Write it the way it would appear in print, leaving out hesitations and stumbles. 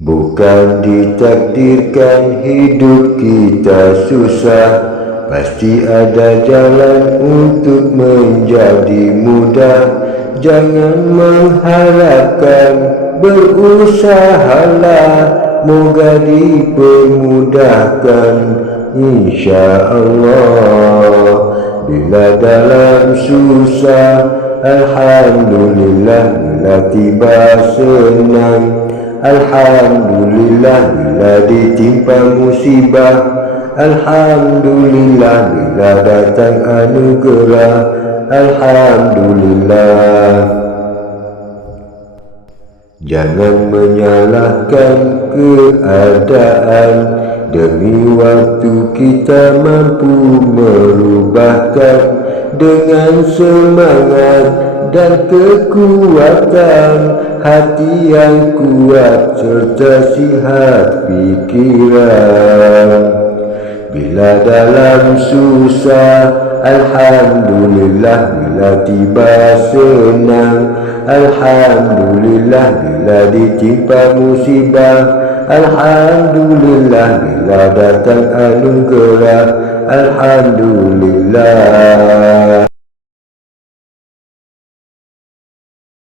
Bukan ditakdirkan hidup kita susah, pasti ada jalan untuk menjadi mudah. Jangan mengharapkan, berusahalah, moga dipermudahkan insya-Allah. Bila dalam susah, alhamdulillah, bila tiba senang. Alhamdulillah bila ditimpa musibah. Alhamdulillah bila datang anugerah. Alhamdulillah. Jangan menyalahkan keadaan, demi waktu kita mampu merubahkan. Dengan semangat dan kekuatan hati yang kuat serta sihat pikiran. Bila dalam susah, alhamdulillah, bila tiba senang. Alhamdulillah bila ditimpa musibah. Alhamdulillah bila datang anugerah. Alhamdulillah.